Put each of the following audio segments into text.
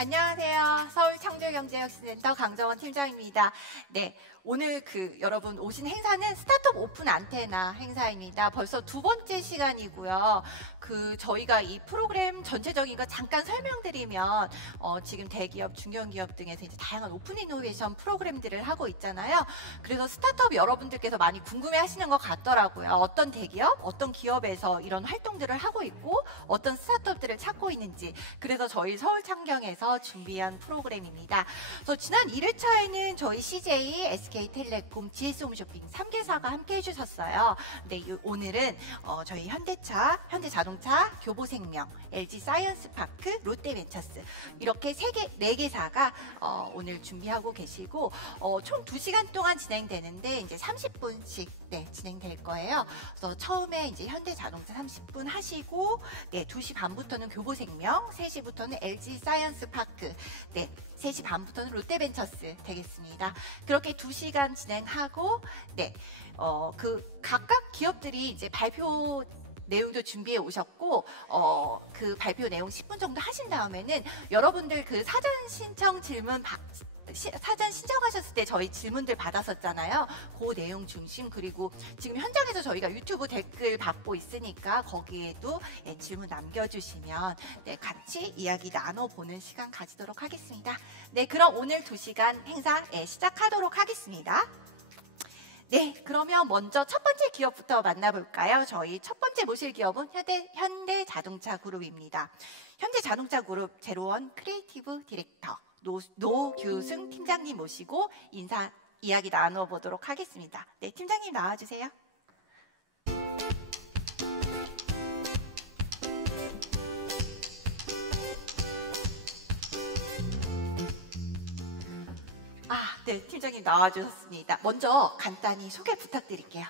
안녕하세요. 서울창조경제혁신센터 강정원 팀장입니다. 네, 오늘 여러분 오신 행사는 스타트업 오픈 안테나 행사입니다. 벌써 두 번째 시간이고요. 저희가 이 프로그램 전체적인 거 잠깐 설명드리면 지금 대기업, 중견기업 등에서 이제 다양한 오픈 이노베이션 프로그램들을 하고 있잖아요. 그래서 스타트업 여러분들께서 많이 궁금해하시는 것 같더라고요. 어떤 대기업, 어떤 기업에서 이런 활동들을 하고 있고 어떤 스타트업들을 찾고 있는지. 그래서 저희 서울창경에서 준비한 프로그램입니다. 그래서 지난 1회차에는 저희 CJ, SK텔레콤, GS홈쇼핑 3개사가 함께 해주셨어요. 근데 오늘은 저희 현대차, 현대자동차, 교보생명, LG사이언스파크, 롯데벤처스 이렇게 4개사가 오늘 준비하고 계시고 총 2시간 동안 진행되는데 이제 30분씩 진행될 거예요. 그래서 처음에 이제 현대자동차 30분 하시고 2시 반부터는 교보생명, 3시부터는 LG사이언스파크, 3시 반부터는 롯데벤처스 되겠습니다. 그렇게 2시간 진행하고 각각 기업들이 이제 발표 내용도 준비해 오셨고 그 발표 내용 10분 정도 하신 다음에는 여러분들 사전 신청 질문 사전 신청하셨을 때 저희 질문들 받았었잖아요. 그 내용 중심, 그리고 지금 현장에서 저희가 유튜브 댓글 받고 있으니까 거기에도 질문 남겨주시면 같이 이야기 나눠보는 시간 가지도록 하겠습니다. 그럼 오늘 2시간 행사 시작하도록 하겠습니다. 그러면 먼저 첫 번째 기업부터 만나볼까요? 저희 첫 번째 모실 기업은 현대자동차 그룹입니다. 현대자동차 그룹 제로원 크리에이티브 디렉터 노규승 팀장님 모시고 이야기 나눠보도록 하겠습니다. 팀장님 나와주세요. 팀장님 나와주셨습니다. 먼저 간단히 소개 부탁드릴게요.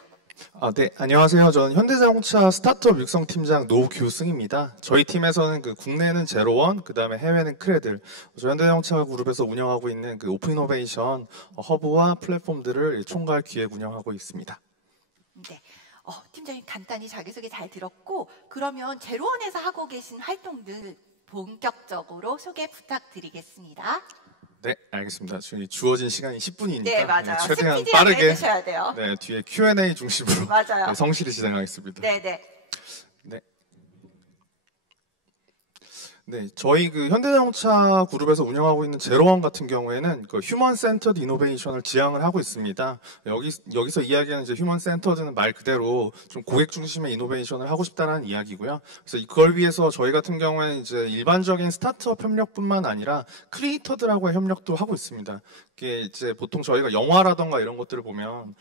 네, 안녕하세요. 저는 현대자동차 스타트업 육성팀장 노규승입니다. 저희 팀에서는 국내는 제로원, 그 다음에 해외는 크레들, 현대자동차 그룹에서 운영하고 있는 오픈 이노베이션 허브와 플랫폼들을 총괄 기획 운영하고 있습니다. 팀장님 간단히 자기소개 잘 들었고, 그러면 제로원에서 하고 계신 활동들 본격적으로 소개 부탁드리겠습니다. 네, 알겠습니다. 지금 주어진 시간이 10분이니까 네, 맞아요. 최대한 빠르게 해주셔야 돼요. 뒤에 Q&A 중심으로 맞아요. 성실히 진행하겠습니다. 저희 현대자동차 그룹에서 운영하고 있는 제로원 같은 경우에는 휴먼 센터드 이노베이션을 지향을 하고 있습니다. 여기서 이야기하는 이제 휴먼 센터드는 말 그대로 좀 고객 중심의 이노베이션을 하고 싶다는 이야기고요. 그래서 그걸 위해서 저희 같은 경우에는 이제 일반적인 스타트업 협력뿐만 아니라 크리에이터들하고의 협력도 하고 있습니다. 이게 이제 보통 저희가 영화라던가 이런 것들을 보면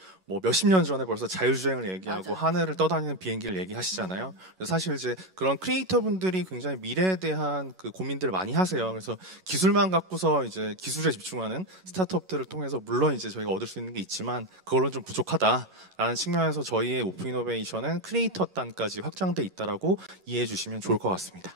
몇십 년 전에 벌써 자율주행을 얘기하고 하늘을 떠다니는 비행기를 얘기하시잖아요. 그래서 사실 이제 그런 크리에이터 분들이 굉장히 미래에 대한 고민들을 많이 하세요. 그래서 기술만 갖고서 이제 기술에 집중하는 스타트업들을 통해서 물론 이제 저희가 얻을 수 있는 게 있지만 그걸로는 좀 부족하다라는 측면에서 저희의 오픈 이노베이션은 크리에이터 단까지 확장돼 있다라고 이해해 주시면 좋을 것 같습니다.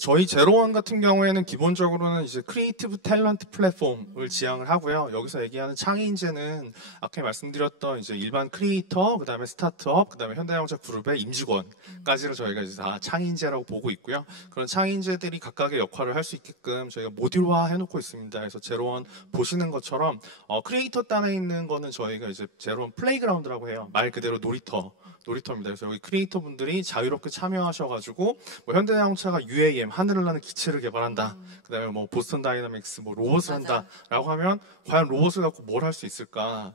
저희 제로원 같은 경우에는 기본적으로는 이제 크리에이티브 탤런트 플랫폼을 지향을 하고요. 여기서 얘기하는 창의 인재는 아까 말씀드렸던 이제 일반 크리에이터, 그다음에 스타트업, 그다음에 현대자동차 그룹의 임직원까지를 저희가 이제 다 창의 인재라고 보고 있고요. 그런 창의 인재들이 각각의 역할을 할 수 있게끔 저희가 모듈화 해놓고 있습니다. 그래서 제로원 보시는 것처럼 크리에이터 단에 있는 거는 저희가 이제 제로원 플레이그라운드라고 해요. 말 그대로 놀이터입니다. 그래서 여기 크리에이터 분들이 자유롭게 참여하셔가지고 현대자동차가 UAM 하늘을 나는 기체를 개발한다. 그다음에 보스턴 다이나믹스 로봇을 한다라고 하면 과연 로봇을 갖고 뭘 할 수 있을까?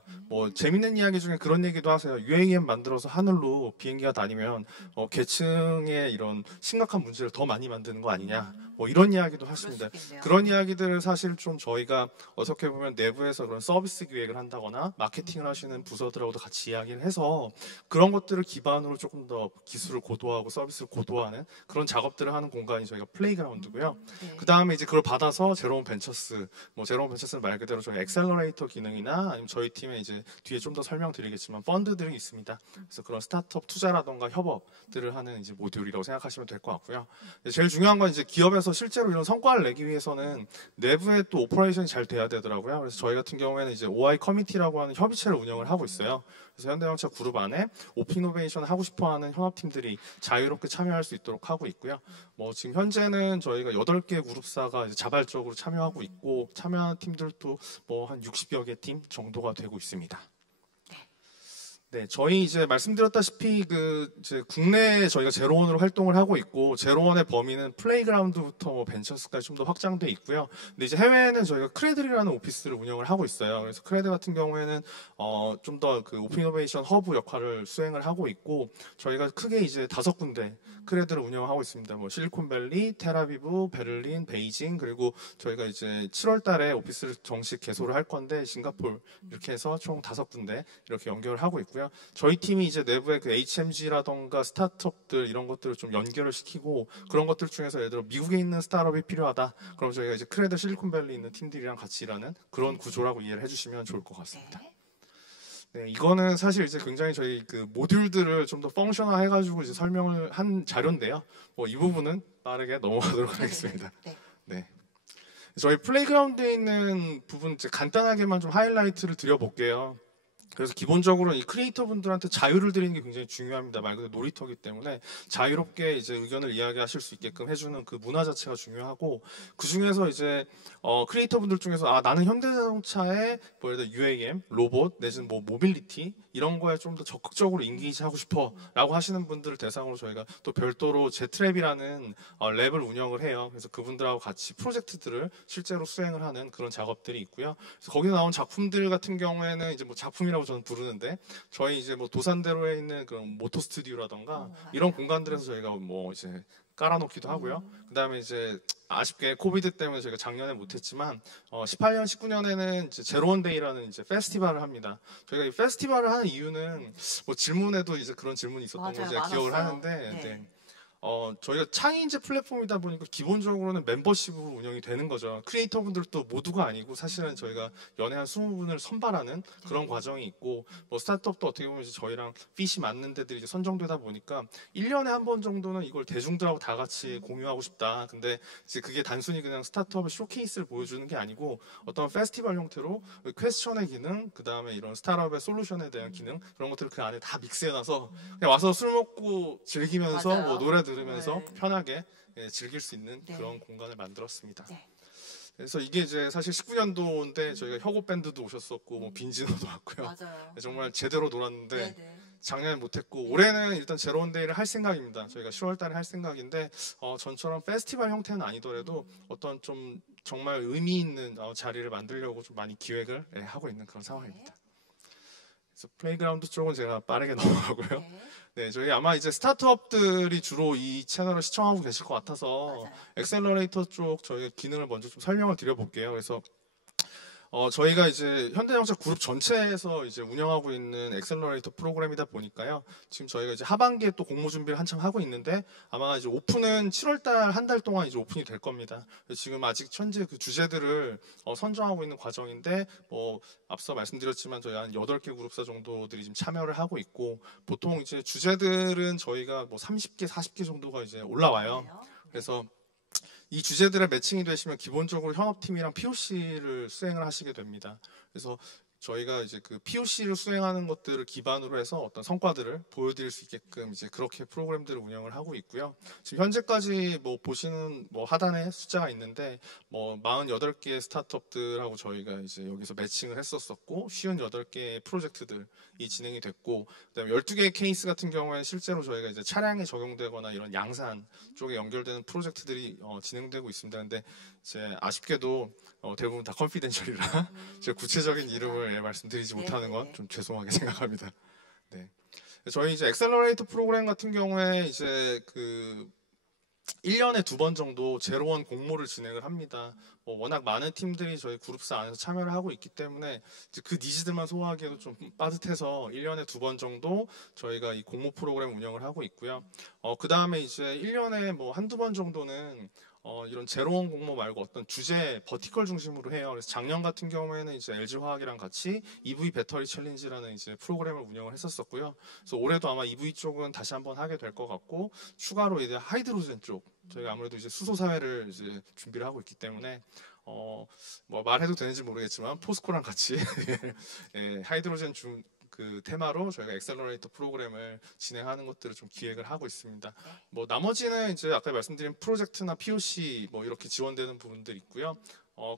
재밌는 이야기 중에 그런 얘기도 하세요. UAM 만들어서 하늘로 비행기가 다니면 계층의 이런 심각한 문제를 더 많이 만드는 거 아니냐? 이런 이야기도 하십니다. 그런 이야기들을 사실 좀 저희가 어떻게 보면 내부에서 그런 서비스 기획을 한다거나 마케팅을 하시는 부서들하고도 같이 이야기를 해서 그런 것들을 기반으로 조금 더 기술을 고도화하고 서비스를 고도화하는 그런 작업들을 하는 공간이 저희가 플레이그라운드고요. 그 다음에 이제 그걸 받아서 제로원 벤처스, 제로원 벤처스는 말 그대로 저희 엑셀러레이터 기능이나 아니면 저희 팀에 이제 뒤에 좀 더 설명드리겠지만 펀드들이 있습니다. 그래서 그런 스타트업 투자라던가 협업들을 하는 이제 모듈이라고 생각하시면 될 것 같고요. 제일 중요한 건 이제 기업에서 실제로 이런 성과를 내기 위해서는 내부에 또 오퍼레이션이 잘 돼야 되더라고요. 그래서 저희 같은 경우에는 이제 OI 커미티라고 하는 협의체를 운영을 하고 있어요. 그래서 현대자동차 그룹 안에 오픈 이노베이션 하고 싶어하는 현업팀들이 자유롭게 참여할 수 있도록 하고 있고요. 뭐 지금 현재는 저희가 8개 그룹사가 이제 자발적으로 참여하고 있고 참여하는 팀들도 뭐 한 60여 개 팀 정도가 되고 있습니다. 네, 저희 이제 말씀드렸다시피 이제 국내에 저희가 제로원으로 활동을 하고 있고 제로원의 범위는 플레이그라운드부터 뭐 벤처스까지 좀 더 확장돼 있고요. 근데 이제 해외에는 저희가 크레들이라는 오피스를 운영을 하고 있어요. 그래서 크레드 같은 경우에는 좀 더 그 오픈 이노베이션 허브 역할을 수행을 하고 있고 저희가 크게 이제 5군데 크레드를 운영하고 있습니다. 뭐 실리콘밸리, 텔아비브, 베를린, 베이징 그리고 저희가 이제 7월달에 오피스를 정식 개소를 할 건데 싱가포르 이렇게 해서 총 5군데 이렇게 연결을 하고 있고요. 저희 팀이 이제 내부에 그 HMG라던가 스타트업들 이런 것들을 좀 연결을 시키고 그런 것들 중에서 예를 들어 미국에 있는 스타트업이 필요하다. 그럼 저희가 이제 크레드 실리콘밸리에 있는 팀들이랑 같이 일하는 그런 구조라고 이해를 해주시면 좋을 것 같습니다. 네, 이거는 사실 이제 굉장히 저희 그 모듈들을 좀 더 펑셔널 해가지고 이제 설명을 한 자료인데요. 뭐 이 부분은 빠르게 넘어가도록 하겠습니다. 네. 저희 플레이그라운드에 있는 부분 이제 간단하게만 좀 하이라이트를 드려볼게요. 그래서 기본적으로 이 크리에이터 분들한테 자유를 드리는 게 굉장히 중요합니다. 말 그대로 놀이터기 때문에 자유롭게 이제 의견을 이야기하실 수 있게끔 해주는 그 문화 자체가 중요하고 그 중에서 이제 크리에이터 분들 중에서 나는 현대자동차의 뭐 예를 들어 UAM, 로봇 내지는 뭐 모빌리티 이런 거에 좀 더 적극적으로 인게이지 하고 싶어라고 하시는 분들을 대상으로 저희가 또 별도로 제트랩이라는 랩을 운영을 해요. 그래서 그분들하고 같이 프로젝트들을 실제로 수행을 하는 그런 작업들이 있고요. 그래서 거기서 나온 작품들 같은 경우에는 이제 뭐 작품이라고 저는 부르는데 저희 이제 뭐 도산대로에 있는 그런 모토 스튜디오라던가 이런 공간들에서 저희가 뭐 이제 깔아놓기도 하고요. 그다음에 이제 아쉽게 코비드 때문에 저희가 작년에 못했지만 18년, 19년에는 이제 제로원데이라는 이제 페스티벌을 합니다. 저희가 이 페스티벌을 하는 이유는 뭐 질문에도 이제 그런 질문이 있었던 걸 제가 기억을 하는데 네. 저희가 창의인재 플랫폼이다 보니까 기본적으로는 멤버십으로 운영이 되는 거죠. 크리에이터 분들도 모두가 아니고 사실은 저희가 연에 한 20분을 선발하는 그런 과정이 있고 뭐 스타트업도 어떻게 보면 이제 저희랑 핏이 맞는 데들이 이제 선정되다 보니까 1년에 한 번 정도는 이걸 대중들하고 다 같이 공유하고 싶다. 근데 이제 그게 단순히 그냥 스타트업의 쇼케이스를 보여주는 게 아니고 어떤 페스티벌 형태로 퀘스천의 기능, 그 다음에 이런 스타트업의 솔루션에 대한 기능 그런 것들을 그 안에 다 믹스해놔서 그냥 와서 술 먹고 즐기면서 뭐 노래 들으면서 편하게 즐길 수 있는 그런 공간을 만들었습니다. 그래서 이게 이제 사실 19년도인데 저희가 혁오 밴드도 오셨었고 뭐 빈지노도 왔고요. 정말 제대로 놀았는데 작년에 못했고 올해는 일단 제로원데이를 할 생각입니다. 저희가 10월달에 할 생각인데 전처럼 페스티벌 형태는 아니더라도 어떤 좀 정말 의미 있는 자리를 만들려고 좀 많이 기획을 하고 있는 그런 상황입니다. 그래서 플레이그라운드 쪽은 제가 빠르게 넘어가고요. 네, 저희 아마 이제 스타트업들이 주로 이 채널을 시청하고 계실 것 같아서 엑셀러레이터 쪽 저희 기능을 먼저 좀 설명을 드려볼게요. 그래서 저희가 이제 현대자동차 그룹 전체에서 이제 운영하고 있는 엑셀러레이터 프로그램이다 보니까요. 지금 저희가 이제 하반기에 또 공모 준비를 한참 하고 있는데 아마 이제 오픈은 7월달 한 달 동안 이제 오픈이 될 겁니다. 지금 아직 현재 그 주제들을 선정하고 있는 과정인데 뭐 앞서 말씀드렸지만 저희 한 8개 그룹사 정도들이 지금 참여를 하고 있고 보통 이제 주제들은 저희가 뭐 30개, 40개 정도가 이제 올라와요. 그래서 이 주제들에 매칭이 되시면 기본적으로 현업팀이랑 POC를 수행을 하시게 됩니다. 그래서 저희가 이제 그 POC를 수행하는 것들을 기반으로 해서 어떤 성과들을 보여드릴 수 있게끔 이제 그렇게 프로그램들을 운영을 하고 있고요. 지금 현재까지 뭐 보시는 뭐 하단에 숫자가 있는데 뭐 48개의 스타트업들하고 저희가 이제 여기서 매칭을 했었었고 58개의 프로젝트들이 진행이 됐고 그다음에 12개의 케이스 같은 경우에 실제로 저희가 이제 차량에 적용되거나 이런 양산 쪽에 연결되는 프로젝트들이 진행되고 있습니다. 근데 이제 아쉽게도 대부분 다 컨피덴셜이라 제가 구체적인 이름을 말씀드리지 못하는 건 좀 죄송하게 생각합니다. 네. 저희 이제 엑셀러레이터 프로그램 같은 경우에 이제 그 1년에 2번 정도 제로원 공모를 진행을 합니다. 워낙 많은 팀들이 저희 그룹사 안에서 참여를 하고 있기 때문에 이제 그 니즈들만 소화하기에도 좀 빠듯해서 1년에 2번 정도 저희가 이 공모 프로그램 운영을 하고 있고요. 그 다음에 이제 1년에 뭐 한두 번 정도는 이런 제로원 공모 말고 어떤 주제 버티컬 중심으로 해요. 그래서 작년 같은 경우에는 이제 LG화학이랑 같이 EV 배터리 챌린지라는 이제 프로그램을 운영을 했었었고요. 그래서 올해도 아마 EV 쪽은 다시 한번 하게 될 것 같고 추가로 이제 하이드로젠 쪽 저희가 아무래도 이제 수소 사회를 이제 준비를 하고 있기 때문에 뭐 말해도 되는지 모르겠지만 포스코랑 같이 하이드로젠 그 테마로 저희가 엑셀러레이터 프로그램을 진행하는 것들을 좀 기획을 하고 있습니다. 네. 뭐 나머지는 이제 아까 말씀드린 프로젝트나 POC 뭐 이렇게 지원되는 부분들 있고요.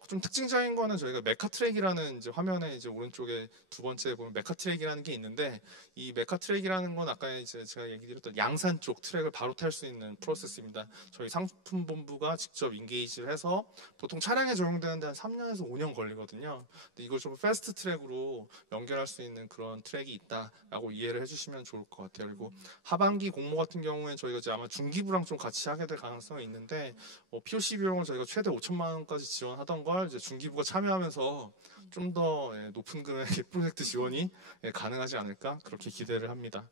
좀 특징적인 거는 저희가 메카트랙이라는 이제 화면에 이제 오른쪽에 두 번째 보면 메카트랙이라는 게 있는데, 이 메카트랙이라는 건 아까 이제 제가 얘기 드렸던 양산 쪽 트랙을 바로 탈 수 있는 프로세스입니다. 저희 상품본부가 직접 인게이지를 해서 보통 차량에 적용되는데 한 3년에서 5년 걸리거든요. 근데 이걸 좀 패스트 트랙으로 연결할 수 있는 그런 트랙이 있다라고 이해를 해주시면 좋을 것 같아요. 그리고 하반기 공모 같은 경우에 저희가 이제 아마 중기부랑 좀 같이 하게 될 가능성이 있는데, POC 비용을 저희가 최대 5천만 원까지 지원하던 걸 이제 중기부가 참여하면서 좀 더 높은 금액의 프로젝트 지원이 가능하지 않을까 그렇게 기대를 합니다.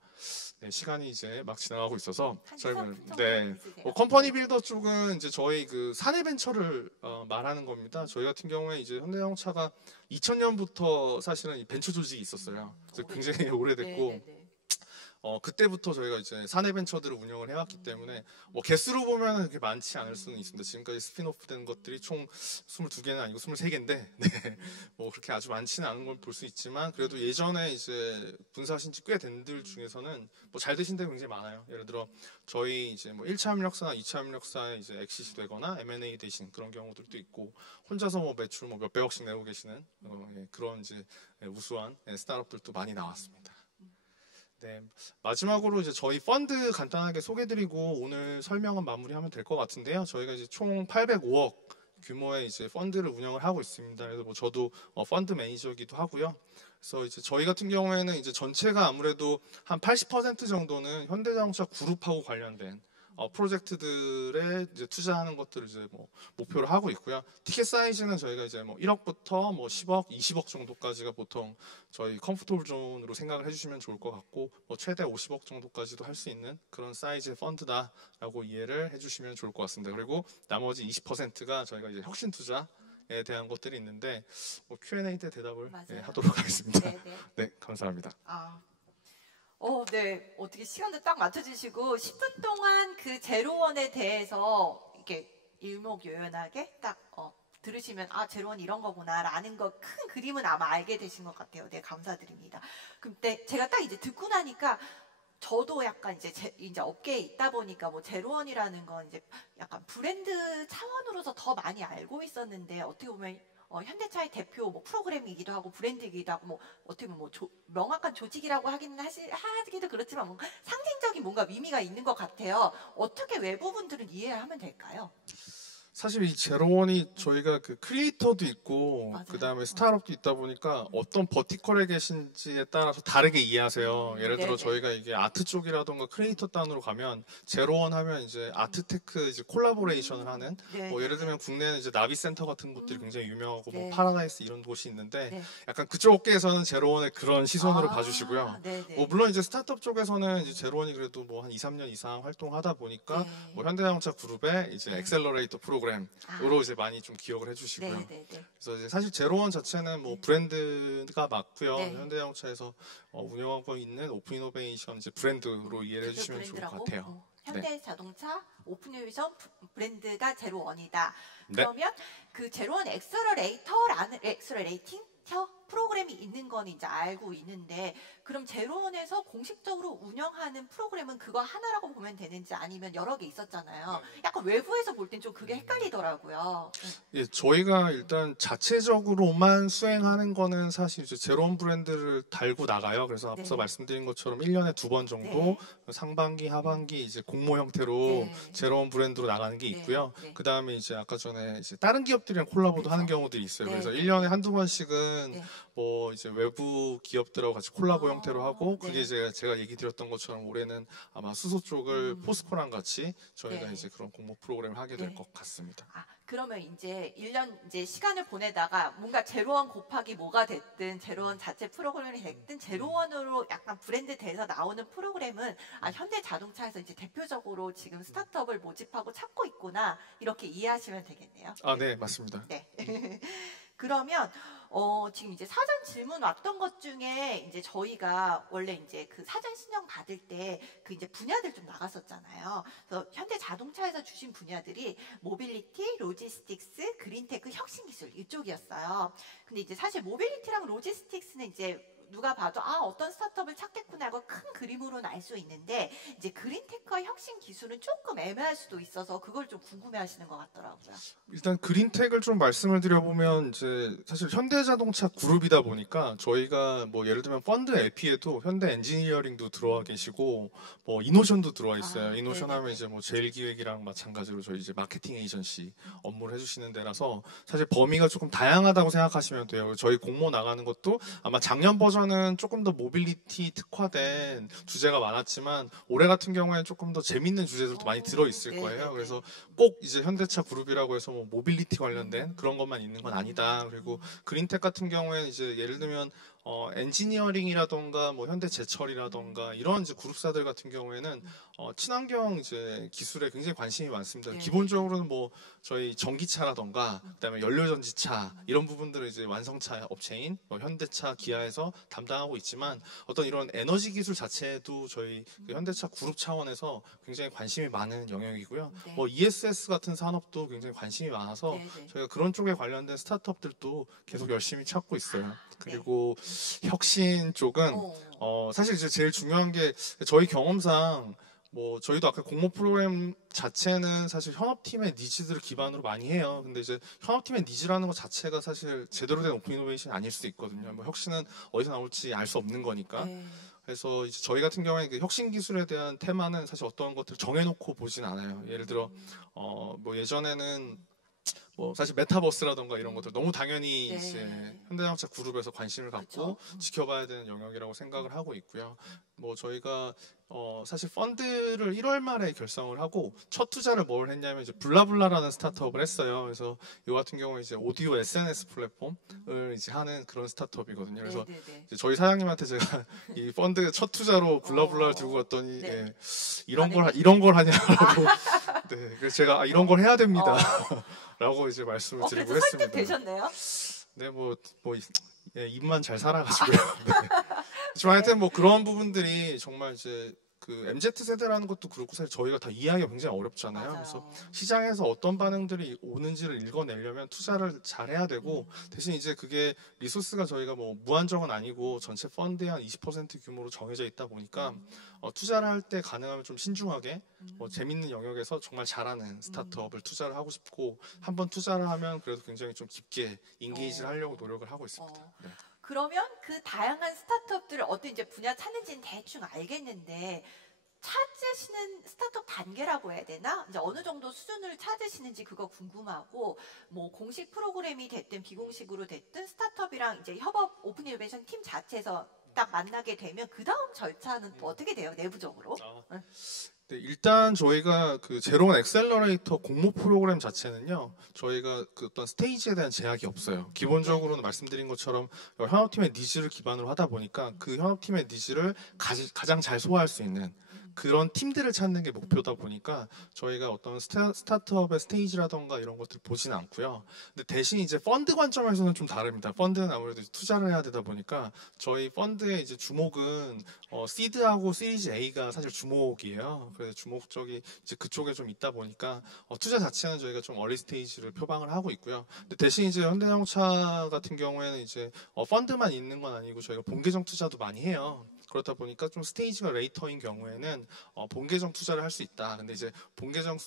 네, 시간이 이제 막 지나가고 있어서 저희는 컴퍼니 빌더 쪽은 이제 저희 그 사내 벤처를 말하는 겁니다. 저희 같은 경우에 이제 현대자동차가 2000년부터 사실은 이 벤처 조직이 있었어요. 그래서 굉장히 오래됐고. 그때부터 저희가 이제 사내 벤처들을 운영을 해왔기 때문에 개수로 보면 그렇게 많지 않을 수는 있습니다. 지금까지 스피노프 된 것들이 총 22개는 아니고 23개인데, 네. 그렇게 아주 많지는 않은 걸 볼 수 있지만, 그래도 예전에 이제 분사하신 지 꽤 된 들 중에서는 잘 되신 데가 굉장히 많아요. 예를 들어 저희 이제 1차 협력사나 2차 협력사에 이제 엑시스 되거나 M&A 되신 그런 경우들도 있고, 혼자서 매출 몇백억씩 내고 계시는 그런 이제 우수한 스타트업들도 많이 나왔습니다. 네, 마지막으로 이제 저희 펀드 간단하게 소개드리고 오늘 설명은 마무리하면 될 것 같은데요. 저희가 이제 총 805억 규모의 이제 펀드를 운영을 하고 있습니다. 그래서 저도 펀드 매니저이기도 하고요. 그래서 이제 저희 같은 경우에는 이제 전체가 아무래도 한 80% 정도는 현대자동차 그룹하고 관련된 프로젝트들에 이제 투자하는 것들을 이제 목표로 하고 있고요. 티켓 사이즈는 저희가 이제 1억부터 10억, 20억 정도까지가 보통 저희 컴포터블 존으로 생각을 해주시면 좋을 것 같고, 최대 50억 정도까지도 할 수 있는 그런 사이즈의 펀드다라고 이해를 해주시면 좋을 것 같습니다. 그리고 나머지 20%가 저희가 이제 혁신 투자에 대한 것들이 있는데 Q&A 때 대답을 하도록 하겠습니다. 네네. 네, 감사합니다. 네. 어떻게 시간도 딱 맞춰주시고 10분 동안 그 제로원에 대해서 이렇게 일목요연하게 딱 들으시면 제로원 이런 거구나라는 거 큰 그림은 아마 알게 되신 것 같아요. 네, 감사드립니다. 근데 제가 딱 이제 듣고 나니까 저도 약간 이제 업계에 있다 보니까 제로원이라는 건 이제 약간 브랜드 차원으로서 더 많이 알고 있었는데, 어떻게 보면 현대차의 대표 프로그램이기도 하고 브랜드이기도 하고 어떻게 보면 명확한 조직이라고 하기도 그렇지만 뭔가 상징적인 뭔가 의미가 있는 것 같아요. 어떻게 외부 분들은 이해하면 될까요? 사실 이 제로원이 저희가 그 크리에이터도 있고 맞아요. 그 다음에 스타트업도 있다 보니까 어떤 버티컬에 계신지에 따라서 다르게 이해하세요. 예를 들어 네네. 저희가 이게 아트 쪽이라던가 크리에이터 단으로 가면 제로원 하면 이제 아트테크 이제 콜라보레이션을 하는 예를 들면 국내는 이제 나비센터 같은 곳들이 굉장히 유명하고 네. 파라다이스 이런 곳이 있는데 네. 약간 그쪽 업계에서는 제로원의 그런 시선으로 봐주시고요. 네네. 물론 이제 스타트업 쪽에서는 이제 제로원이 그래도 한 2, 3년 이상 활동하다 보니까 네. 현대자동차 그룹의 이제 엑셀러레이터 프로그램으로 이제 많이 좀 기억을 해주시고요. 네네네. 그래서 이제 사실 제로원 자체는 브랜드가 맞고요. 네. 현대자동차에서 운영하고 있는 오픈 이노베이션 이제 브랜드로 이해를 해주시면 좋을 것 같아요. 현대자동차 오픈 이노베이션 브랜드가 제로원이다. 네. 그러면 그 제로원 엑셀러레이팅 프로그램이 있는 건 이제 알고 있는데, 그럼 제로원에서 공식적으로 운영하는 프로그램은 그거 하나라고 보면 되는지, 아니면 여러 개 있었잖아요. 약간 외부에서 볼 땐 좀 그게 헷갈리더라고요. 예, 저희가 일단 자체적으로만 수행하는 거는 사실 이제 제로원 브랜드를 달고 나가요. 그래서 앞서 말씀드린 것처럼 1년에 2번 정도 상반기, 하반기 이제 공모 형태로 제로원 브랜드로 나가는 게 있고요. 그 다음에 이제 아까 전에 이제 다른 기업들이랑 콜라보도 하는 경우들이 있어요. 그래서 1년에 한두 번씩은 이제 외부 기업들하고 같이 콜라보 형태로 하고, 그게 이제 제가 얘기 드렸던 것처럼 올해는 아마 수소 쪽을 포스코랑 같이 저희가 이제 그런 공모 프로그램을 하게 될 것 같습니다. 그러면 이제 1년 이제 시간을 보내다가 뭔가 제로원 곱하기 뭐가 됐든 제로원 자체 프로그램이 됐든 제로원으로 약간 브랜드 돼서 나오는 프로그램은 현대자동차에서 이제 대표적으로 지금 스타트업을 모집하고 찾고 있구나, 이렇게 이해하시면 되겠네요. 네, 맞습니다. 네. 그러면 지금 이제 사전 질문 왔던 것 중에 이제 저희가 원래 이제 그 사전 신청 받을 때 그 이제 분야들 좀 나갔었잖아요. 그래서 현대자동차에서 주신 분야들이 모빌리티, 로지스틱스, 그린테크, 혁신기술 이쪽이었어요. 근데 이제 사실 모빌리티랑 로지스틱스는 이제 누가 봐도 아 어떤 스타트업을 찾겠구나 하고 큰 그림으로는 알 수 있는데 이제 그린테크와 혁신 기술은 조금 애매할 수도 있어서 그걸 좀 궁금해하시는 것 같더라고요. 일단 그린텍을 좀 말씀을 드려보면 이제 사실 현대자동차 그룹이다 보니까 저희가 뭐 예를 들면 펀드 LP에도 현대 엔지니어링도 들어와 계시고 뭐 이노션도 들어와 있어요. 이노션 네네네. 하면 이제 뭐 제일기획이랑 마찬가지로 저희 이제 마케팅 에이전시 업무를 해주시는 데라서 사실 범위가 조금 다양하다고 생각하시면 돼요. 저희 공모 나가는 것도 아마 작년 버전은 조금 더 모빌리티 특화된 주제가 많았지만 올해 같은 경우에는 조금 더 재밌는 주제들도 많이 들어 있을 거예요. 네네네. 그래서 꼭 이제 현대차 그룹이라고 해서 뭐 모빌리티 관련된 그런 것만 있는 건 아니다. 그리고 그린텍 같은 경우에는 이제 예를 들면 엔지니어링이라던가 뭐 현대제철이라던가 이런 이제 그룹사들 같은 경우에는 친환경 이제 기술에 굉장히 관심이 많습니다. 네. 기본적으로는 뭐 저희 전기차라던가 그다음에 연료전지차 이런 부분들을 이제 완성차 업체인 뭐 현대차, 기아에서 담당하고 있지만 어떤 이런 에너지 기술 자체도 저희 그 현대차 그룹 차원에서 굉장히 관심이 많은 영역이고요. 네. 뭐 ESS 같은 산업도 굉장히 관심이 많아서 네네. 저희가 그런 쪽에 관련된 스타트업들도 계속 열심히 찾고 있어요. 네. 그리고 혁신 쪽은 사실 이제 제일 중요한 게 저희 경험상 뭐 저희도 아까 공모 프로그램 자체는 사실 현업팀의 니즈들을 기반으로 많이 해요. 근데 이제 현업팀의 니즈라는 것 자체가 사실 제대로 된 오픈 이노베이션이 아닐 수 있거든요. 뭐 혁신은 어디서 나올지 알 수 없는 거니까. 네. 그래서 이제 저희 같은 경우에 그 혁신 기술에 대한 테마는 사실 어떤 것들을 정해놓고 보진 않아요. 예를 들어 뭐 예전에는 뭐 사실 메타버스라던가 이런 것들 너무 당연히 네. 이제 현대자동차 그룹에서 관심을 갖고 그렇죠. 지켜봐야 되는 영역이라고 생각을 하고 있고요. 뭐 저희가 사실 펀드를 1월 말에 결성을 하고 첫 투자를 뭘 했냐면 이제 블라블라라는 스타트업을 했어요. 그래서 이 같은 경우에 이제 오디오 SNS 플랫폼을 이제 하는 그런 스타트업이거든요. 그래서 네네네. 이제 저희 사장님한테 제가 이 펀드 첫 투자로 블라블라를 들고 갔더니 네. 예, 이런 걸 하냐라고 네, 그래서 제가 이런 걸 해야 됩니다. 라고 이제 말씀을 드리고 그래도 했습니다. 설득되셨네요. 네, 예, 입만 잘 살아가지고요. 네. 하지만 하여튼 뭐 그런 부분들이 정말 이제 그 MZ 세대라는 것도 그렇고 사실 저희가 다 이해하기가 굉장히 어렵잖아요. 맞아요. 그래서 시장에서 어떤 반응들이 오는지를 읽어내려면 투자를 잘 해야 되고 대신 이제 그게 리소스가 저희가 뭐 무한정은 아니고 전체 펀드의 한 20% 규모로 정해져 있다 보니까 투자를 할 때 가능하면 좀 신중하게 뭐 재밌는 영역에서 정말 잘하는 스타트업을 투자를 하고 싶고 한번 투자를 하면 그래도 굉장히 좀 깊게 인게이지를 하려고 노력을 하고 있습니다. 네. 그러면 그 다양한 스타트업들을 어떤 이제 분야 찾는지는 대충 알겠는데 찾으시는 스타트업 단계라고 해야 되나? 이제 어느 정도 수준을 찾으시는지 그거 궁금하고 뭐 공식 프로그램이 됐든 비공식으로 됐든 스타트업이랑 이제 협업 오픈 이노베이션 팀 자체에서 딱 만나게 되면 그 다음 절차는 또 어떻게 돼요? 내부적으로? 네, 일단 저희가 그 제로원 엑셀러레이터 공모 프로그램 자체는요, 저희가 그 어떤 스테이지에 대한 제약이 없어요. 기본적으로는 말씀드린 것처럼 현업팀의 니즈를 기반으로 하다 보니까 그 현업팀의 니즈를 가장 잘 소화할 수 있는 그런 팀들을 찾는 게 목표다 보니까 저희가 어떤 스타트업의 스테이지라던가 이런 것들을 보진 않고요. 근데 대신 이제 펀드 관점에서는 좀 다릅니다. 펀드는 아무래도 투자를 해야 되다 보니까 저희 펀드의 이제 주목은 시드하고 시리즈 A가 사실 주목이에요. 그래서 주목적이 이제 그쪽에 좀 있다 보니까 투자 자체는 저희가 좀 어리 스테이지를 표방을 하고 있고요. 근데 대신 이제 현대자동차 같은 경우에는 이제 펀드만 있는 건 아니고 저희가 본계정 투자도 많이 해요. 그렇다 보니까 좀 스테이지가 레이터인 경우에는 본계정 투자를 할 수 있다. 근데 이제 본계정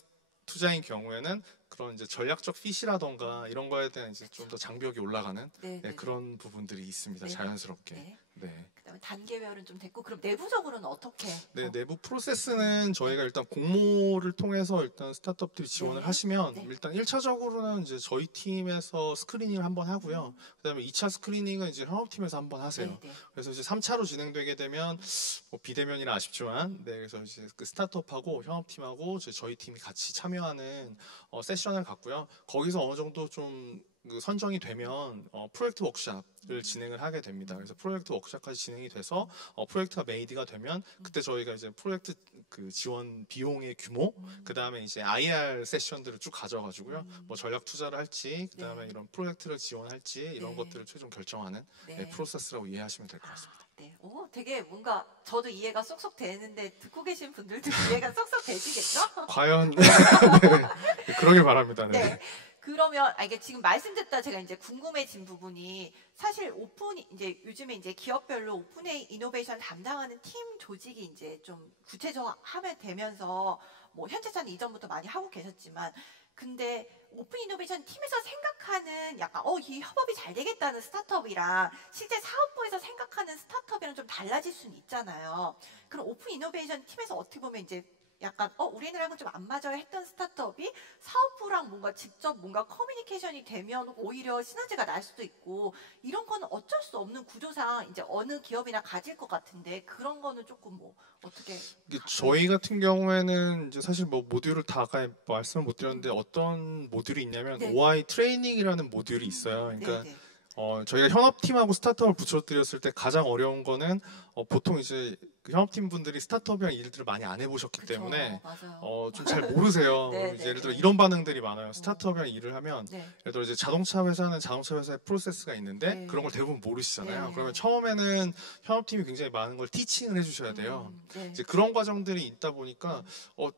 투자인 경우에는 그런 이제 전략적 핏이라던가 이런 거에 대한 이제 좀 더 장벽이 올라가는 그런 부분들이 있습니다. 자연스럽게. 네. 네. 그다음에 단계별은 좀 됐고 그럼 내부적으로는 어떻게? 네, 내부 프로세스는 저희가 일단 공모를 통해서 일단 스타트업들이 지원을 하시면 일단 1차적으로는 이제 저희 팀에서 스크리닝을 한번 하고요. 그다음에 2차 스크리닝은 이제 현업팀에서 한번 하세요. 그래서 이제 3차로 진행되게 되면 뭐 비대면이라 아쉽지만 그래서 이제 그 스타트업하고 현업팀하고 저희 팀이 같이 참여하는 세션을 갖고요. 거기서 어느 정도 좀 그 선정이 되면 프로젝트 워크샵을 진행을 하게 됩니다. 그래서 프로젝트 워크샵까지 진행이 돼서 프로젝트가 메이드가 되면 그때 저희가 이제 프로젝트 그 지원 비용의 규모, 그 다음에 이제 IR 세션들을 쭉 가져가지고요. 뭐 전략 투자를 할지, 그 다음에 이런 프로젝트를 지원할지 이런 것들을 최종 결정하는 프로세스라고 이해하시면 될 것 같습니다. 네, 되게 뭔가 저도 이해가 쏙쏙 되는데 듣고 계신 분들도 이해가 쏙쏙 되시겠죠? 과연 네, 그러길 바랍니다. 네. 그러면 이게 지금 말씀 듣다 제가 이제 궁금해진 부분이 사실 오픈 이제 요즘에 이제 기업별로 오픈 이노베이션 담당하는 팀 조직이 이제 좀 구체적하면 되면서 뭐 현재까지 이전부터 많이 하고 계셨지만 근데 오픈 이노베이션 팀에서 생각하는 약간 이 협업이 잘 되겠다는 스타트업이랑 실제 사업부에서 생각하는 스타트업이랑 좀 달라질 수는 있잖아요. 그럼 오픈 이노베이션 팀에서 어떻게 보면 이제 약간 우리네랑은 좀 안 맞아요 했던 스타트업이 사업부랑 뭔가 직접 뭔가 커뮤니케이션이 되면 오히려 시너지가 날 수도 있고 이런 거는 어쩔 수 없는 구조상 이제 어느 기업이나 가질 것 같은데 그런 거는 조금 뭐 어떻게 저희 같은 경우에는 이제 사실 뭐 모듈을 다 아까 말씀을 못 드렸는데 어떤 모듈이 있냐면 네. OI 트레이닝이라는 모듈이 있어요. 그러니까 네네. 저희가 현업팀하고 스타트업을 붙여드렸을 때 가장 어려운 거는 보통 이제 그 현업팀 분들이 스타트업이랑 일들을 많이 안 해보셨기 그쵸, 때문에 맞아요. 좀 잘 모르세요. 네, 이제 네, 예를 들어 네. 이런 반응들이 많아요. 스타트업이랑 일을 하면 네. 예를 들어 이제 자동차 회사는 자동차 회사의 프로세스가 있는데 네. 그런 걸 대부분 모르시잖아요. 네. 그러면 처음에는 현업팀이 굉장히 많은 걸 티칭을 해주셔야 돼요. 네. 이제 그런 과정들이 있다 보니까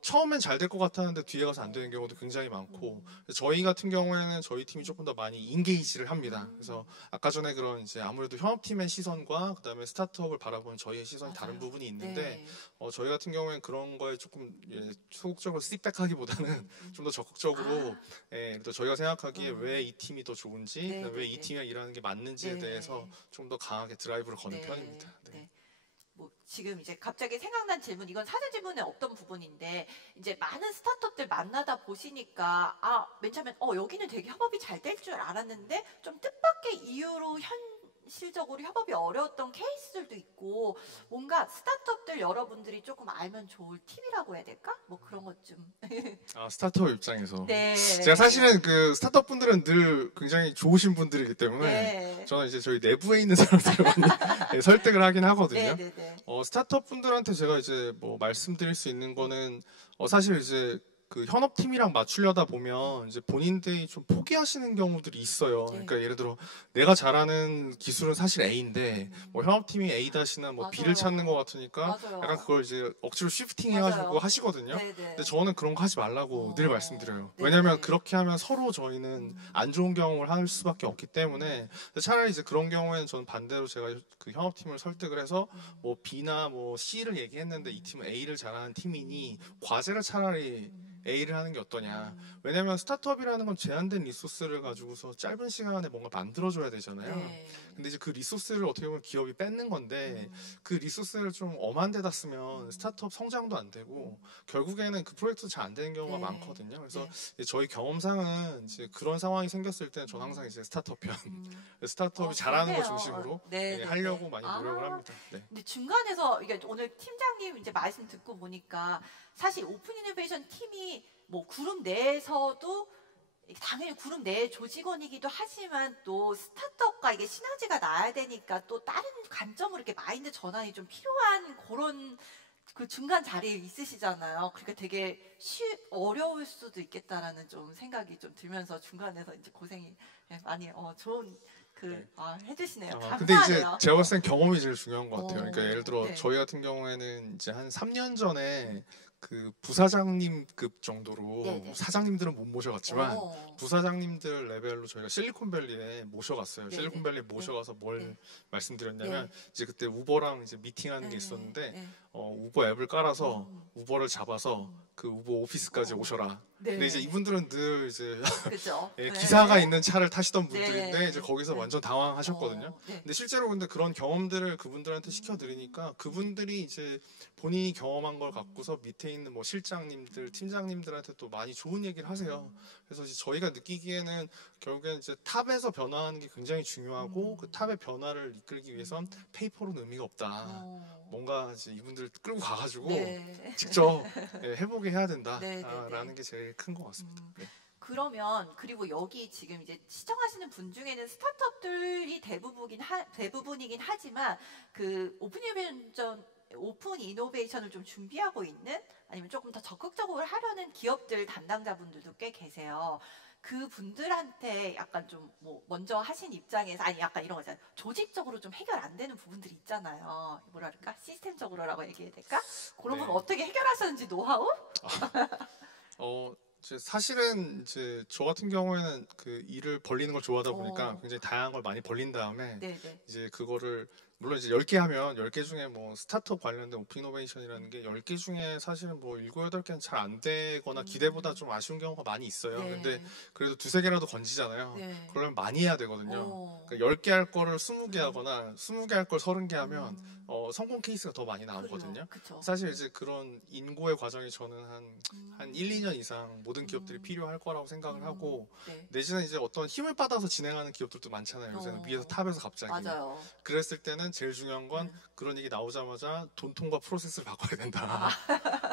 처음엔 잘 될 것 같았는데 뒤에 가서 안 되는 경우도 굉장히 많고 저희 같은 경우에는 저희 팀이 조금 더 많이 인게이지를 합니다. 그래서 아까 전에 그런 이제 아무래도 현업팀의 시선과 그다음에 스타트업을 바라보는 저희의 시선이 맞아요. 다른 부분이 있는데 네. 저희 같은 경우에는 그런 거에 조금 소극적으로 피드백하기보다는 좀 더 적극적으로 또 저희가 생각하기에 왜 이 팀이 더 좋은지 네, 왜 네, 이 네. 팀이 일하는 게 맞는지에 네. 대해서 좀 더 강하게 드라이브를 거는 네. 편입니다. 네. 네. 뭐 지금 이제 갑자기 생각난 질문, 이건 사전 질문에 없던 부분인데 이제 많은 스타트업들 만나다 보시니까 맨 처음엔 여기는 되게 협업이 잘 될 줄 알았는데 좀 뜻밖의 이유로 현실적으로 협업이 어려웠던 케이스들도 있고 뭔가 스타트업들 여러분들이 조금 알면 좋을 팁이라고 해야 될까? 뭐 그런 것 좀. 스타트업 입장에서 네. 제가 사실은 그 스타트업 분들은 늘 굉장히 좋으신 분들이기 때문에 네. 저는 이제 저희 내부에 있는 사람들을 많이 설득을 하긴 하거든요. 네, 네, 네. 스타트업 분들한테 제가 이제 뭐 말씀드릴 수 있는 거는 사실 이제 그 현업팀이랑 맞추려다 보면 이제 본인들이 좀 포기하시는 경우들이 있어요. 그러니까 예를 들어 내가 잘하는 기술은 사실 A인데 뭐 현업팀이 A-나 뭐 B를 맞아요. 찾는 것 같으니까 맞아요. 약간 그걸 이제 억지로 쉬프팅 해가지고 맞아요. 하시거든요. 네, 네. 근데 저는 그런 거 하지 말라고 늘 말씀드려요. 네, 왜냐면 네. 그렇게 하면 서로 저희는 안 좋은 경험을 할 수밖에 없기 때문에 차라리 이제 그런 경우에는 저는 반대로 제가 그 현업팀을 설득을 해서 뭐 B나 뭐 C를 얘기했는데 이 팀은 A를 잘하는 팀이니 과제를 차라리 A를 하는 게 어떠냐. 왜냐면 스타트업이라는 건 제한된 리소스를 가지고서 짧은 시간에 뭔가 만들어줘야 되잖아요. 네. 근데 이제 그 리소스를 어떻게 보면 기업이 뺏는 건데 그 리소스를 좀 엄한 데다 쓰면 스타트업 성장도 안 되고 결국에는 그 프로젝트 잘 안 되는 경우가 네. 많거든요. 그래서 네. 이제 저희 경험상은 이제 그런 상황이 생겼을 때는 저는 항상 이제 스타트업 편, 스타트업이 잘하는 거 좋네요. 중심으로 네, 네, 하려고 네. 많이 노력을 합니다. 네. 근데 중간에서 이게 오늘 팀장님 이제 말씀 듣고 보니까 사실 오픈 이노베이션 팀이 뭐 그룹 내에서도 당연히 그룹 내 조직원이기도 하지만 또 스타트업과 이게 시너지가 나야 되니까 또 다른 관점으로 이렇게 마인드 전환이 좀 필요한 그런 그 중간 자리에 있으시잖아요. 그러니까 되게 어려울 수도 있겠다라는 좀 생각이 좀 들면서 중간에서 이제 고생이 많이 좋은 해주시네요. 근데 이제 감사하네요. 제가 봤을 땐 경험이 제일 중요한 것 같아요. 그러니까 예를 들어 네. 저희 같은 경우에는 이제 한 3년 전에 그 부사장님급 정도로 네네. 사장님들은 못 모셔갔지만 부사장님들 레벨로 저희가 실리콘밸리에 모셔갔어요. 네네. 실리콘밸리에 모셔가서 뭘 네. 말씀드렸냐면 네. 이제 그때 우버랑 이제 미팅하는 게 있었는데 우버 앱을 깔아서 우버를 잡아서 그 우버 오피스까지 오셔라. 네. 근데 이제 이분들은 늘 이제 그죠? 기사가 있는 차를 타시던 분들인데 네. 이제 거기서 네. 완전 당황하셨거든요. 네. 근데 실제로 근데 그런 경험들을 그분들한테 시켜드리니까 그분들이 이제 본인이 경험한 걸 갖고서 밑에 있는 뭐 실장님들, 팀장님들한테 또 많이 좋은 얘기를 하세요. 그래서 이제 저희가 느끼기에는 결국엔 이제 탑에서 변화하는 게 굉장히 중요하고 그 탑의 변화를 이끌기 위해선 페이퍼로는 의미가 없다. 뭔가 이제 이분들 끌고 가가지고 네. 직접 해보게 해야 된다라는 네, 네. 게 제일 큰 것 같습니다. 네. 그러면 그리고 여기 지금 이제 시청하시는 분 중에는 스타트업들이 대부분이긴 하지만 그 오픈 이노베이션을 좀 준비하고 있는 아니면 조금 더 적극적으로 하려는 기업들 담당자분들도 꽤 계세요. 그 분들한테 약간 좀 뭐 먼저 하신 입장에서 아니 약간 이런 거 있잖아요. 조직적으로 좀 해결 안 되는 부분들이 있잖아요. 뭐랄까 시스템적으로라고 얘기해야 될까? 그런 네. 부분 어떻게 해결하셨는지 노하우? 이제 사실은 이제 저 같은 경우에는 그 일을 벌리는 걸 좋아하다 보니까 어. 굉장히 다양한 걸 많이 벌린 다음에 네네. 이제 그거를 물론 이제 10개 하면 10개 중에 뭐 스타트업 관련된 오픈 이노베이션이라는 게 10개 중에 사실은 뭐 7, 8개는 잘 안 되거나 기대보다 좀 아쉬운 경우가 많이 있어요. 네. 근데 그래도 두세 개라도 건지잖아요. 네. 그러면 많이 해야 되거든요. 오. 그러니까 10개 할 거를 20개 하거나 20개 할 걸 30개 하면 음. 성공 케이스가 더 많이 나오거든요. 그쵸. 사실 이제 그런 인고의 과정이 저는 한 1, 2년 이상 모든 기업들이 필요할 거라고 생각을 하고 네. 내지는 이제 어떤 힘을 받아서 진행하는 기업들도 많잖아요. 요새는 위에서 탑에서 갑자기. 맞아요. 그랬을 때는 제일 중요한 건 그런 얘기 나오자마자 돈통과 프로세스를 바꿔야 된다.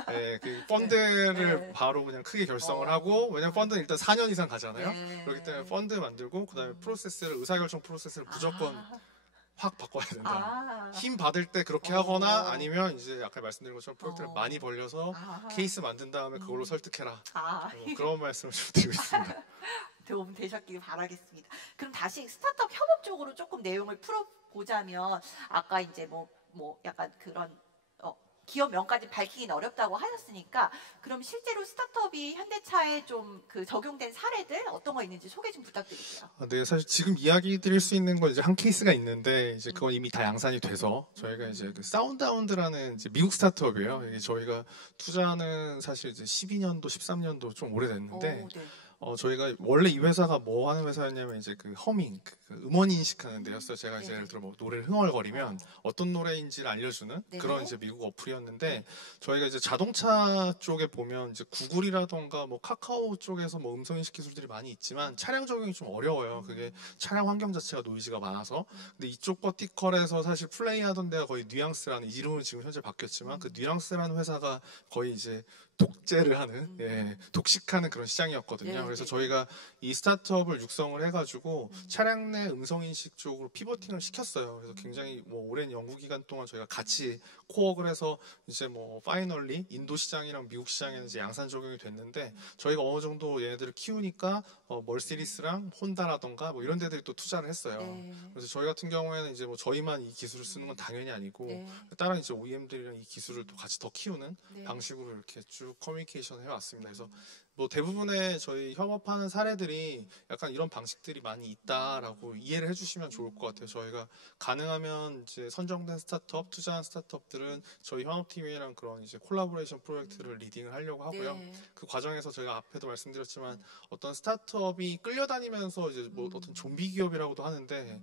네, 그 펀드를 네. 바로 그냥 크게 결성을 하고 왜냐면 펀드는 일단 4년 이상 가잖아요. 네. 그렇기 때문에 펀드 만들고 그다음에 프로세스를 의사결정 프로세스를 무조건 확 바꿔야 된다. 힘 받을 때 그렇게 하거나 아니면 이제 아까 말씀드린 것처럼 프로젝트를 많이 벌려서 케이스 만든 다음에 그걸로 설득해라. 그런 말씀을 좀 드리고 있습니다. 도움 되셨길 바라겠습니다. 그럼 다시 스타트업 협업 쪽으로 조금 내용을 풀어보자면 아까 이제 뭐 약간 그런 기업 명까지 밝히기는 어렵다고 하셨으니까 그럼 실제로 스타트업이 현대차에 좀 그 적용된 사례들 어떤 거 있는지 소개 좀 부탁드릴게요. 네, 사실 지금 이야기 드릴 수 있는 건 이제 한 케이스가 있는데 이제 그건 이미 다 양산이 돼서 저희가 이제 그 사운드하운드라는 이제 미국 스타트업이에요. 이게 저희가 투자는 사실 이제 12년도, 13년도 좀 오래됐는데 네. 저희가 원래 이 회사가 뭐 하는 회사였냐면 이제 그 허밍, 그 음원 인식하는 데였어요. 제가 이제 예를 들어 뭐 노래를 흥얼거리면 어떤 노래인지를 알려주는 그런 이제 미국 어플이었는데 저희가 이제 자동차 쪽에 보면 이제 구글이라던가 뭐 카카오 쪽에서 뭐 음성 인식 기술들이 많이 있지만 차량 적용이 좀 어려워요. 그게 차량 환경 자체가 노이즈가 많아서. 근데 이쪽 버티컬에서 사실 플레이하던 데가 거의 뉘앙스라는 이름은 지금 현재 바뀌었지만 그 뉘앙스라는 회사가 거의 이제 독재를 하는 독식하는 그런 시장이었거든요. 그래서 저희가 이 스타트업을 육성을 해가지고 차량 내 음성인식 쪽으로 피보팅을 시켰어요. 그래서 굉장히 뭐 오랜 연구 기간 동안 저희가 같이 코어를 해서 이제 뭐 파이널리 인도 시장이랑 미국 시장에는 이제 양산 적용이 됐는데 저희가 어느 정도 얘네들을 키우니까 멀시리스랑 혼다라던가 뭐 이런 데들이 또 투자를 했어요. 그래서 저희 같은 경우에는 이제 뭐 저희만 이 기술을 쓰는 건 당연히 아니고 다른 이제 OEM들이랑 이 기술을 또 같이 더 키우는 방식으로 이렇게 쭉 커뮤니케이션 해왔습니다. 그래서 뭐 대부분의 저희 협업하는 사례들이 약간 이런 방식들이 많이 있다라고 이해를 해주시면 좋을 것 같아요. 저희가 가능하면 이제 선정된 스타트업, 투자한 스타트업들은 저희 협업팀이랑 그런 이제 콜라보레이션 프로젝트를 리딩을 하려고 하고요. 그 과정에서 저희가 앞에도 말씀드렸지만 어떤 스타트업이 끌려다니면서 이제 뭐 어떤 좀비 기업이라고도 하는데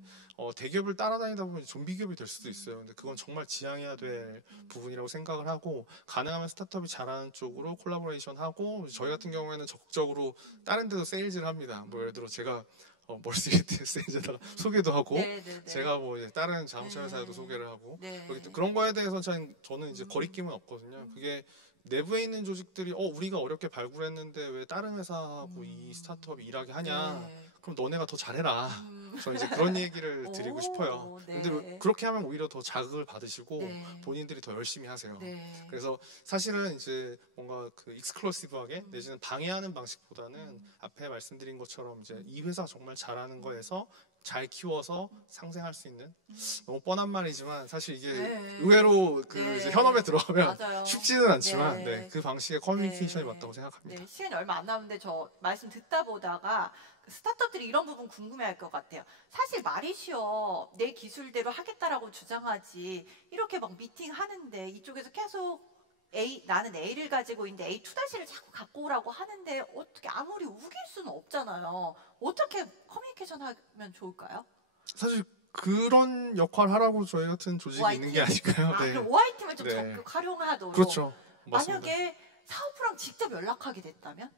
대기업을 따라다니다 보면 좀비 기업이 될 수도 있어요. 근데 그건 정말 지양해야 될 부분이라고 생각을 하고 가능하면 스타트업이 잘하는 쪽으로 콜라보레이션 하고 저희 같은 경우에는 적극적으로 다른 데도 세일즈를 합니다. 뭐 예를 들어 제가 멀시리스 세일즈에다가 소개도 하고 제가 뭐 이제 다른 자동차 회사에도 소개를 하고 그런 거에 대해서 저는 이제 거리낌은 없거든요. 그게 내부에 있는 조직들이 우리가 어렵게 발굴했는데 왜 다른 회사하고 이 스타트업이 일하게 하냐? 그럼 너네가 더 잘해라. 저는 이제 그런 얘기를 드리고 싶어요. 근데 그렇게 하면 오히려 더 자극을 받으시고 본인들이 더 열심히 하세요. 그래서 사실은 이제 뭔가 그 익스클루시브하게 내지는 방해하는 방식보다는 앞에 말씀드린 것처럼 이제 이 회사 정말 잘하는 거에서 잘 키워서 상생할 수 있는 너무 뻔한 말이지만 사실 이게 의외로 그 이제 현업에 들어가면 쉽지는 않지만 그 방식의 커뮤니케이션이 맞다고 생각합니다. 시간이 얼마 안 남았는데 저 말씀 듣다 보다가 스타트업들이 이런 부분 궁금해할 것 같아요. 사실 말이 쉬워 내 기술대로 하겠다라고 주장하지 이렇게 막 미팅 하는데 이쪽에서 계속 나는 A를 가지고 있는데 A2-를 자꾸 갖고 오라고 하는데 어떻게 아무리 우길 수는 없잖아요. 어떻게 커뮤니케이션 하면 좋을까요? 사실 그런 역할 하라고 저희 같은 조직이 OIT? 있는 게 아닐까요? 그럼 OIT만 좀 적극 활용하도록. 그렇죠. 맞습니다. 만약에 사업부랑 직접 연락하게 됐다면?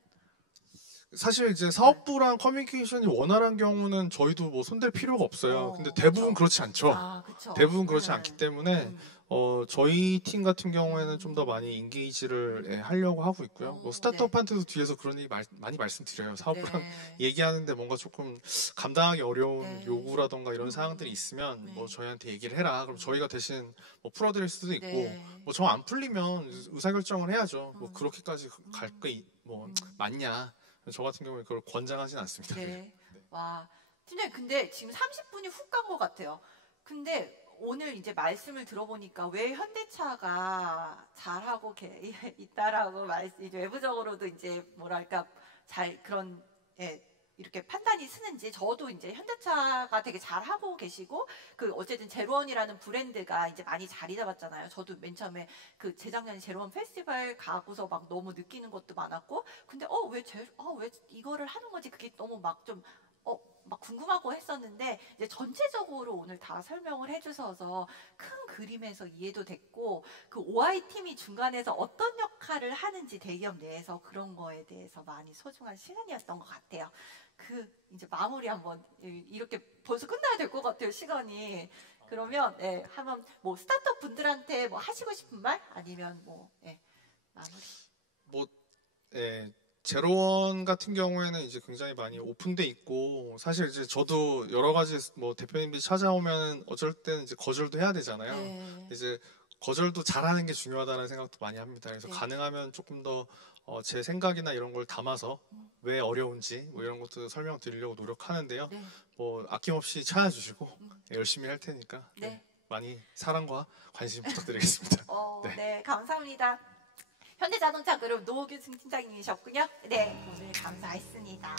사실 이제 사업부랑 커뮤니케이션이 원활한 경우는 저희도 뭐 손댈 필요가 없어요. 근데 대부분 그렇지 않죠. 대부분 그렇지 않기 때문에 저희 팀 같은 경우에는 좀 더 많이 인게이지를 하려고 하고 있고요. 뭐 스타트업한테도 뒤에서 그런 얘기 많이 말씀드려요. 사업부랑 얘기하는데 뭔가 조금 감당하기 어려운 요구라던가 이런 사항들이 있으면 뭐 저희한테 얘기를 해라. 그럼 저희가 대신 뭐 풀어드릴 수도 있고 뭐 정 안 풀리면 의사결정을 해야죠. 뭐 그렇게까지 갈 게 뭐 맞냐. 저 같은 경우에 그걸 권장하진 않습니다. 와, 팀장님 근데 지금 30분이 훅 간 것 같아요. 근데 오늘 이제 말씀을 들어보니까 왜 현대차가 잘하고 있다라고 이제 외부적으로도 이제 뭐랄까 잘 그런 이렇게 판단이 쓰는지 저도 이제 현대차가 되게 잘하고 계시고 그 어쨌든 제로원이라는 브랜드가 이제 많이 자리 잡았잖아요. 저도 맨 처음에 그 재작년에 제로원 페스티벌 가고서 막 너무 느끼는 것도 많았고 근데 왜 이거를 하는 건지 그게 너무 막 좀 막 궁금하고 했었는데 이제 전체적으로 오늘 다 설명을 해주셔서 큰 그림에서 이해도 됐고 그 OI 팀이 중간에서 어떤 역할을 하는지 대기업 내에서 그런 거에 대해서 많이 소중한 시간이었던 것 같아요. 이제 마무리 한번 이렇게 벌써 끝나야 될 것 같아요 시간이. 그러면 한번 뭐 스타트업 분들한테 뭐 하시고 싶은 말 아니면 마무리. 뭐 제로원 같은 경우에는 이제 굉장히 많이 오픈돼 있고 사실 이제 저도 여러 가지 뭐 대표님들이 찾아오면 어쩔 때는 이제 거절도 해야 되잖아요. 네. 이제 거절도 잘하는 게 중요하다는 생각도 많이 합니다. 그래서 네. 가능하면 조금 더 제 생각이나 이런 걸 담아서 왜 어려운지 뭐 이런 것도 설명드리려고 노력하는데요. 네. 뭐 아낌없이 찾아주시고 열심히 할 테니까 네. 많이 사랑과 관심 부탁드리겠습니다. 네, 감사합니다. 현대자동차 그룹 노규승 팀장님이셨군요. 네, 오늘 감사했습니다.